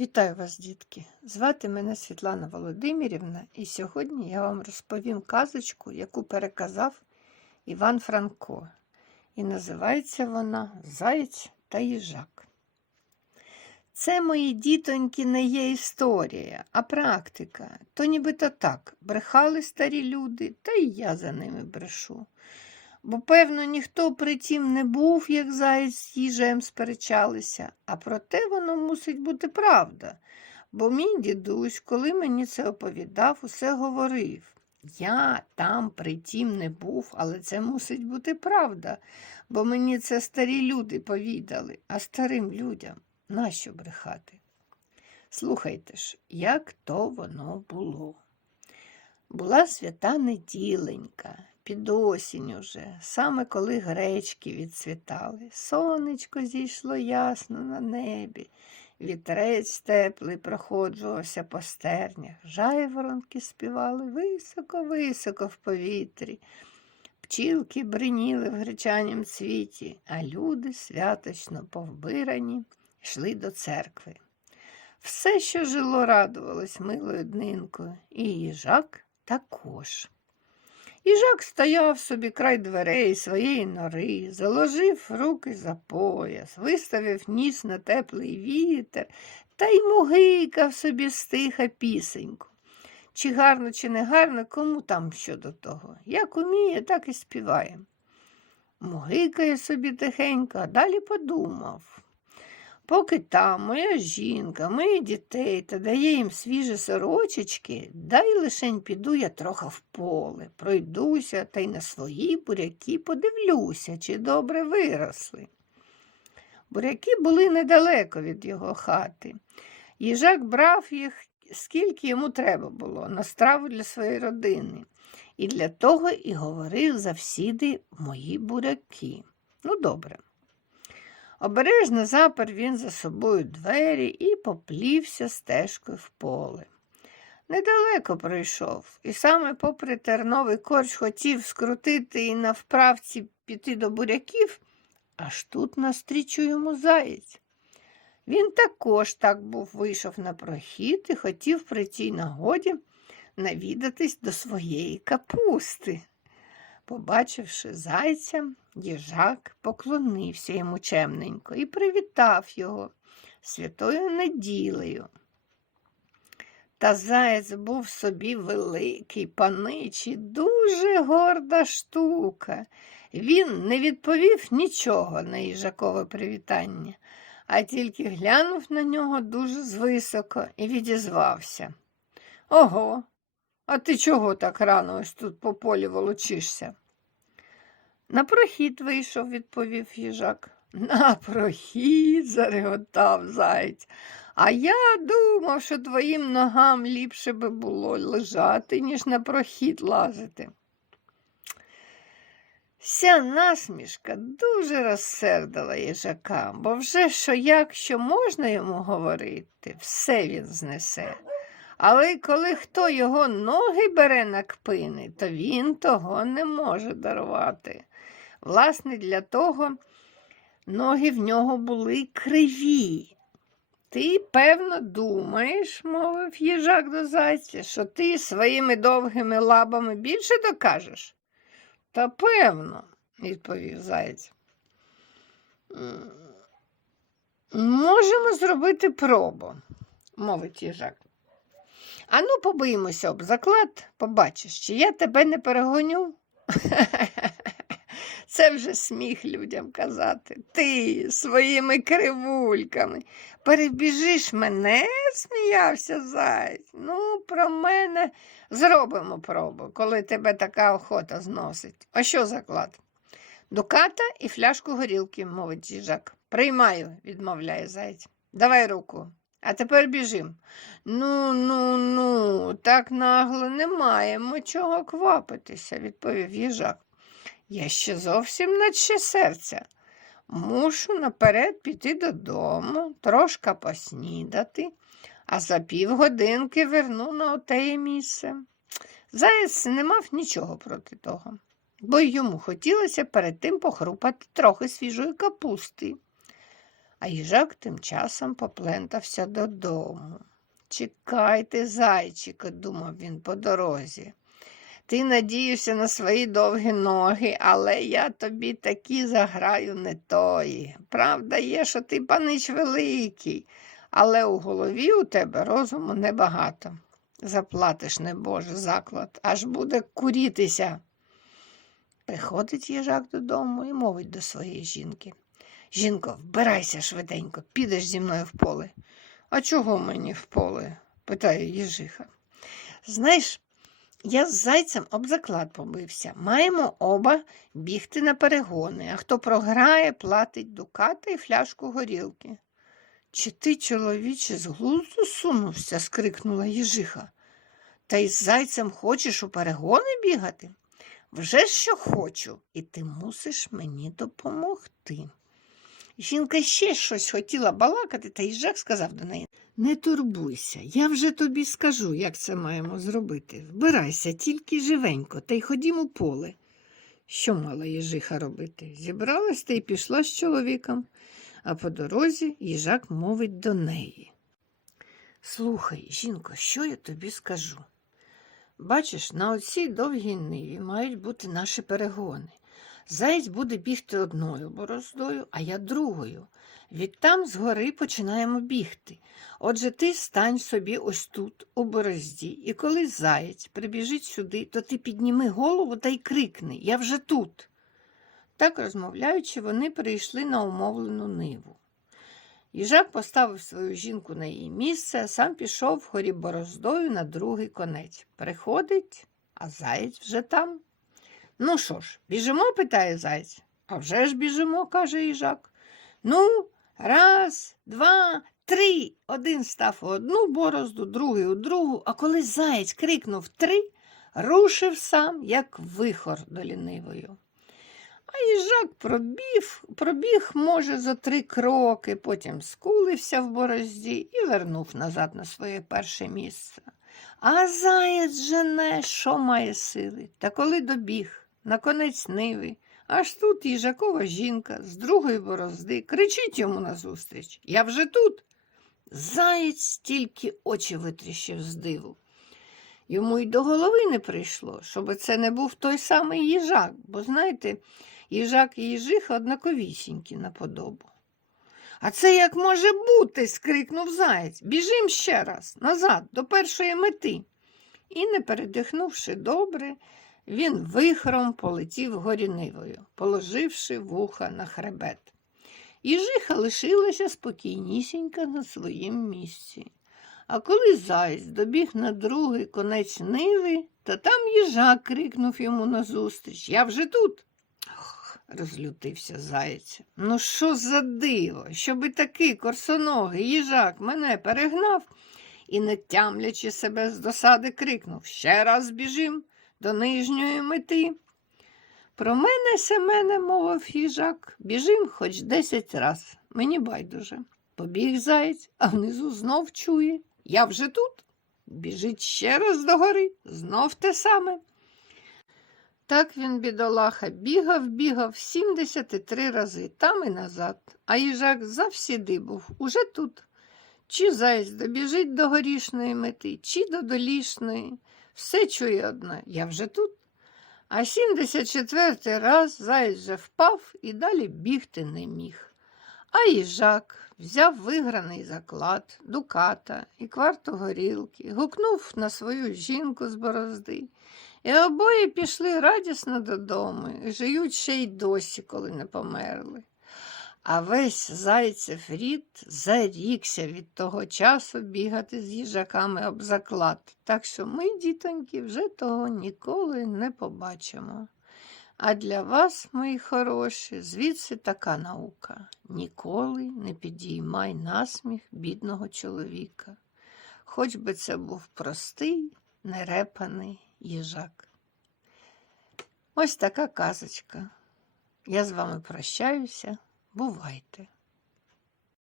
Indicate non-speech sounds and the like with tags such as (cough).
Вітаю вас, дітки! Звати мене Світлана Володимирівна, і сьогодні я вам розповім казочку, яку переказав Іван Франко. І називається вона Заєць та їжак. Це, мої дітоньки, не є історія, а практика. То нібито так, брехали старі люди, та й я за ними брешу. Бо, певно, ніхто притім не був, як заєць з їжем сперечалися, а проте воно мусить бути правда. Бо мій дідусь, коли мені це оповідав, усе говорив. Я там притім не був, але це мусить бути правда, бо мені це старі люди повідали, а старим людям нащо брехати? Слухайте ж, як то воно було. Була свята неділенька, під осінь уже, саме коли гречки відцвітали. Сонечко зійшло ясно на небі, вітрець теплий проходжувався по стернях, жайворонки співали високо-високо в повітрі. Пчілки бриніли в гречанім цвіті, а люди, святочно повбирані, йшли до церкви. Все, що жило, радувалось милою днинкою, і їжак також. Їжак стояв собі край дверей своєї нори, заложив руки за пояс, виставив ніс на теплий вітер та й мугикав собі стиха пісеньку. Чи гарно, чи не гарно, кому там що до того. Як уміє, так і співає. Мугикає собі тихенько, а далі подумав. Поки там моя жінка, мої дітей та дає їм свіжі сорочечки, дай лишень піду я трохи в поле, пройдуся та й на свої буряки подивлюся, чи добре виросли. Буряки були недалеко від його хати. Їжак брав їх, скільки йому треба було, на страву для своєї родини. І для того і говорив завсіди мої буряки. Ну, добре. Обережно запер він за собою двері і поплівся стежкою в поле. Недалеко пройшов, і саме попри терновий корч хотів скрутити і на вправці піти до буряків, аж тут настрічу йому заєць. Він також так був вийшов на прохід і хотів при тій нагоді навідатись до своєї капусти. Побачивши зайця, їжак поклонився йому чемненько і привітав його святою неділею. Та заєць був собі великий, паничий, дуже горда штука. Він не відповів нічого на їжакове привітання, а тільки глянув на нього дуже звисоко і відізвався. Ого, а ти чого так рано ось тут по полі волочишся? На прохід вийшов, відповів їжак. На прохід, зареготав заєць. А я думав, що твоїм ногам ліпше би було лежати, ніж на прохід лазити. Ся насмішка дуже розсердила їжака, бо вже що як що можна йому говорити, все він знесе. Але коли хто його ноги бере на кпини, то він того не може дарувати. Власне, для того ноги в нього були криві. Ти, певно, думаєш, мовив їжак до зайця, що ти своїми довгими лабами більше докажеш? Та певно, відповів заєць. Можемо зробити пробу, мовить їжак. Ану, побиємося об заклад, побачиш, чи я тебе не перегоню. (laughs) Це вже сміх людям казати. Ти своїми кривульками. Перебіжиш мене, сміявся заєць. Ну, про мене зробимо пробу, коли тебе така охота зносить. А що заклад? Дуката і фляжку горілки, мовить їжак. Приймаю, відмовляє заєць. Давай руку. А тепер біжим. Ну, ну, ну, так нагло не маємо чого квапитися, відповів їжак. Я ще зовсім наче серця. Мушу наперед піти додому, трошки поснідати, а за півгодинки верну на отеє місце. Заєць не мав нічого проти того, бо йому хотілося перед тим похрупати трохи свіжої капусти. А їжак тим часом поплентався додому. Чекайте, зайчику, думав він по дорозі. Ти надіюся на свої довгі ноги, але я тобі такі заграю не тої. Правда є, що ти панич великий, але у голові у тебе розуму небагато. Заплатиш, небоже, заклад, аж буде курітися. Приходить їжак додому і мовить до своєї жінки. Жінко, вбирайся швиденько, підеш зі мною в поле. А чого мені в поле? питає їжиха. Знаєш, я з зайцем об заклад побився. Маємо оба бігти на перегони, а хто програє, платить дукати і фляжку горілки. Чи ти, чоловіче, з глузду сунувся? скрикнула їжиха. Та й з зайцем хочеш у перегони бігати? Вже що хочу, і ти мусиш мені допомогти. Жінка ще щось хотіла балакати, та їжак сказав до неї Не турбуйся, я вже тобі скажу, як це маємо зробити. Вбирайся тільки живенько, та й ходім у поле. Що мала їжиха робити? Зібралась та й пішла з чоловіком, а по дорозі їжак мовить до неї. Слухай, жінко, що я тобі скажу? Бачиш, на оцій довгій ниві мають бути наші перегони. Заєць буде бігти одною бороздою, а я другою. Відтам згори починаємо бігти. Отже, ти стань собі ось тут, у борозді, і коли заєць прибіжить сюди, то ти підніми голову та й крикни Я вже тут. Так розмовляючи, вони прийшли на умовлену ниву. Їжак поставив свою жінку на її місце, а сам пішов вгорі бороздою на другий конець. Приходить, а заєць вже там. Ну що ж, біжимо? питає заєць. А вже ж біжимо, каже їжак. Ну, раз, два, три. Один став у одну борозду, другий у другу, а коли заєць крикнув три, рушив сам, як вихор до лінивою. А їжак пробіг, пробіг, може, за три кроки, потім скулився в борозді і вернув назад на своє перше місце. А заєць жене, що має сили. Та коли добіг на конець ниви, аж тут їжакова жінка з другої борозди кричить йому назустріч Я вже тут. Заєць тільки очі витріщив з диву. Йому й до голови не прийшло, щоб це не був той самий їжак, бо, знаєте, їжак і їжиха однаковісінькі на подобу. А це як може бути? скрикнув заєць. Біжим ще раз, назад, до першої мети. І, не передихнувши добре, він вихром полетів горінивою, положивши вуха на хребет. Їжиха лишилася спокійнісінька на своїм місці. А коли заєць добіг на другий конець ниви, то там їжак крикнув йому назустріч Я вже тут. Ох, розлютився заєць. Ну, що за диво, щоби такий корсоногий їжак мене перегнав і, не тямлячи себе з досади, крикнув Ще раз біжим до нижньої мети. Про мене, Семене, мовив їжак, біжим хоч десять раз. Мені байдуже. Побіг заєць, а внизу знов чує. Я вже тут. Біжить ще раз догори, знов те саме. Так він, бідолаха, бігав, бігав 73 рази там і назад, а їжак завсіди був уже тут. Чи заєць добіжить до горішної мети, чи до долішної. Все чує одне, я вже тут. А 74 раз заєць вже впав і далі бігти не міг. А їжак взяв виграний заклад, дуката і кварту горілки, гукнув на свою жінку з борозди, і обоє пішли радісно додому, і жиють ще й досі, коли не померли. А весь зайцев рід зарікся від того часу бігати з їжаками об заклад, так що ми, дітоньки, вже того ніколи не побачимо. А для вас, мої хороші, звідси така наука. Ніколи не підіймай насміх бідного чоловіка, хоч би це був простий, нерепаний їжак. Ось така казочка. Я з вами прощаюся. Бувайте!